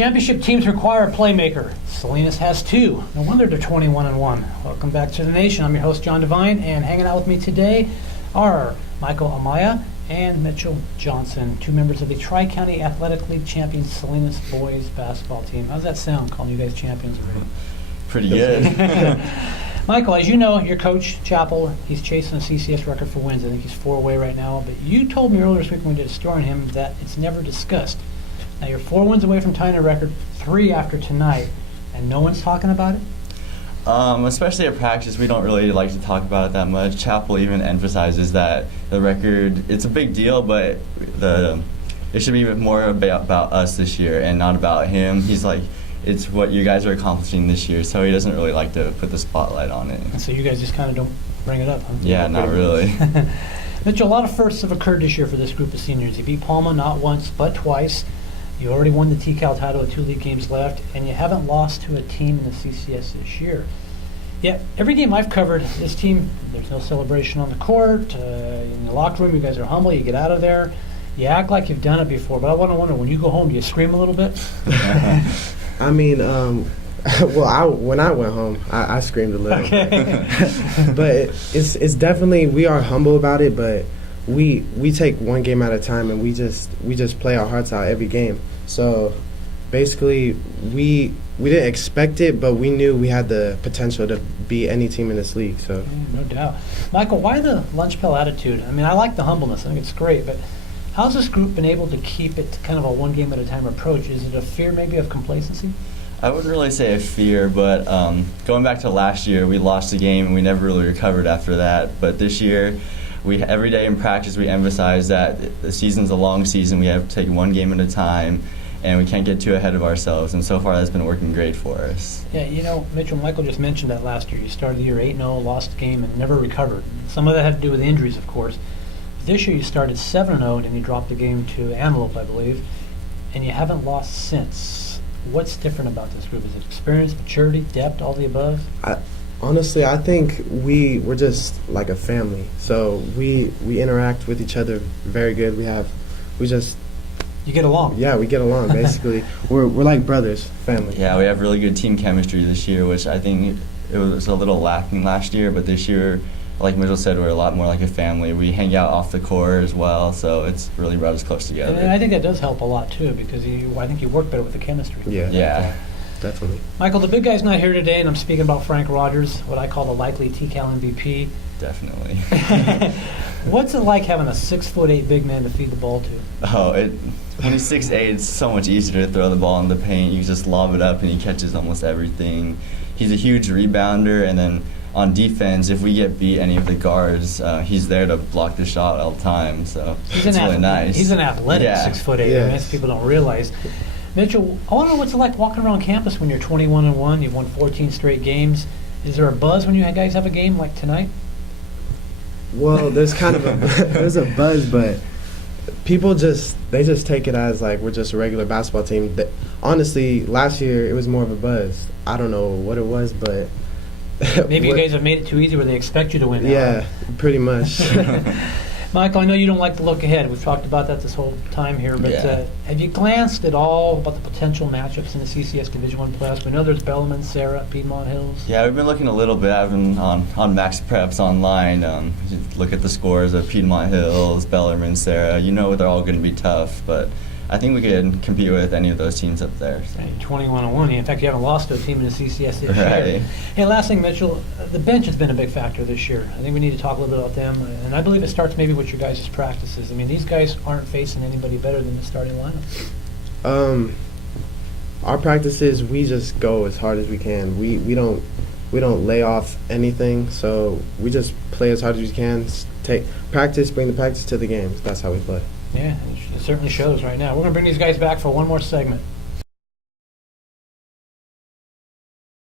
Championship teams require a playmaker. Salinas has two. No wonder they're 21-1. Welcome back to the nation. I'm your host, John Devine, and hanging out with me today are Michael Amiya and Mitchell Johnson, two members of the Tri-County Athletic League champion Salinas boys basketball team. How's that sound, calling you guys champions already? Pretty good. Michael, as you know, your coach, Chappell, he's chasing a CCS record for wins. I think he's 4 away right now. But you told me earlier this week when we did a story on him that it's never discussed. Now, you're 4 wins away from tying a record, 3 after tonight, and no one's talking about it? Especially at practice, we don't really like to talk about it that much. Chappell even emphasizes that the record, it's a big deal, but it should be more about us this year and not about him. He's like, it's what you guys are accomplishing this year, so he doesn't really like to put the spotlight on it. And so you guys just kind of don't bring it up, huh? Yeah, not really. Mitchell, a lot of firsts have occurred this year for this group of seniors. You beat Palma not once, but twice. You already won the TCAL title with 2 league games left, and you haven't lost to a team in the CCS this year. Yet, every game I've covered, this team, there's no celebration on the court. In the locker room, you guys are humble. You get out of there. You act like you've done it before, but I want to wonder, when you go home, do you scream a little bit? I mean, when I went home, I screamed a little. Okay. But it's definitely, we are humble about it, but we take one game at a time, and we just play our hearts out every game. So basically, we didn't expect it, but we knew we had the potential to beat any team in this league. So no doubt. Michael, why the lunch pail attitude? I mean, I like the humbleness. I think it's great, but how's this group been able to keep it kind of a one game at a time approach? Is it a fear maybe of complacency? I wouldn't really say a fear, but going back to last year, we lost a game and we never really recovered after that. But this year, every day in practice, we emphasize that the season's a long season. We have to take one game at a time, and we can't get too ahead of ourselves. And so far, that's been working great for us. Yeah, you know, Mitchell, Michael just mentioned that last year. You started the year 8-0, lost a game, and never recovered. Some of that had to do with injuries, of course. This year, you started 7-0, and you dropped the game to Antelope, I believe, and you haven't lost since. What's different about this group? Is it experience, maturity, depth, all the above? Honestly, I think we're just like a family. So we interact with each other very good. You get along. Yeah, we get along, basically. we're like brothers, family. Yeah, we have really good team chemistry this year, which I think it was a little lacking last year, but this year, like Mitchell said, we're a lot more like a family. We hang out off the court as well, so it's really brought us close together. And I think that does help a lot, too, because I think you work better with the chemistry. Yeah. Definitely. Michael, the big guy's not here today, and I'm speaking about Frank Rogers, what I call the likely TCAL MVP. Definitely. What's it like having a 6'8" big man to feed the ball to? When he's 6'8", it's so much easier to throw the ball in the paint. You just lob it up, and he catches almost everything. He's a huge rebounder, and then on defense, if we get beat any of the guards, he's there to block the shot all the time. So it's really nice. He's an athletic 6'8". Yeah. I mean, people don't realize. Mitchell, I want to know what's it like walking around campus when you're 21-1. You've won 14 straight games. Is there a buzz when you guys have a game like tonight? Well, there's kind of there's a buzz, but people just take it as like we're just a regular basketball team. Honestly, last year it was more of a buzz. I don't know what it was, but maybe you guys have made it too easy where they expect you to win now. Yeah, pretty much. Michael, I know you don't like to look ahead. We've talked about that this whole time here, but have you glanced at all about the potential matchups in the CCS Division I playoffs? We know there's Bellarmine, Sarah, Piedmont Hills. Yeah, we've been looking a little bit. I've been on Max Preps online. Look at the scores of Piedmont Hills, Bellarmine, Sarah. You know they're all going to be tough, but I think we could compete with any of those teams up there. So. 21-1. In fact, you haven't lost to a team in the CCS this year. Hey, last thing, Mitchell, the bench has been a big factor this year. I think we need to talk a little bit about them, and I believe it starts maybe with your guys' practices. I mean, these guys aren't facing anybody better than the starting lineup. Our practices, we just go as hard as we can. We don't lay off anything, so we just play as hard as we can. Bring the practice to the games. That's how we play. Yeah, it certainly shows right now. We're going to bring these guys back for one more segment.